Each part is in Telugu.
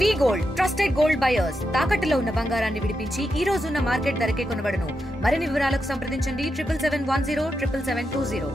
వి గోల్డ్ ట్రస్టెడ్ గోల్డ్ బయర్స్ తాకట్టులో ఉన్న బంగారాన్ని విడిపించి ఈ రోజు ఉన్న మార్కెట్ ధరకే కొనబడును. మరిన్ని వివరాలకు సంప్రదించండి 7771 77720.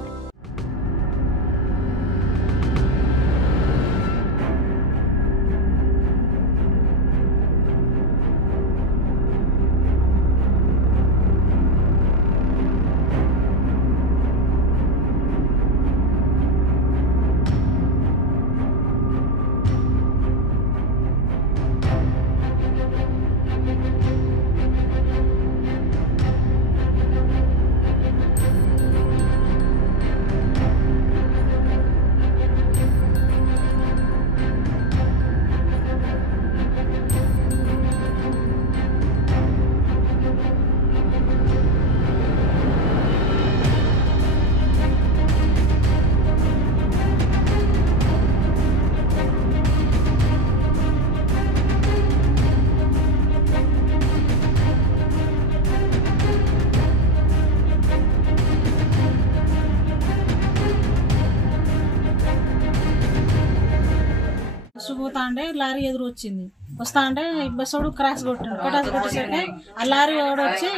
పోతా అంటే లారీ ఎదురు వచ్చింది. వస్తా అంటే బస్సోడు క్రాస్ కొట్టేసరికి ఆ లారీ వాడు వచ్చి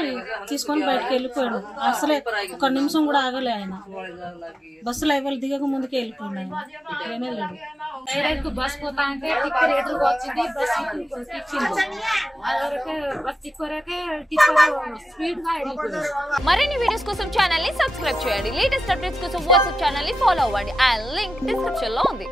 తీసుకొని బయటకు వెళ్ళిపోయాడు. అసలే ఒక నిమిషం కూడా ఆగలే ఆయన. బస్సులో ఎవరు దిగక ముందుకే వెళ్ళిపోయాడు. బస్ పోతా అంటే టిక్కర్ ఎదురుగా వచ్చింది. బస్ స్పీడ్ గా వెళ్ళిపోయింది. మరిన్ని వీడియోస్ కోసం ఛానల్ ని సబ్స్క్రైబ్ చేయండి. లేటెస్ట్ అప్డేట్స్ కోసం వాట్సాప్ ఛానల్ ని ఫాలో అవ్వండి. ఆ లింక్ డిస్క్రిప్షన్ లో ఉంది.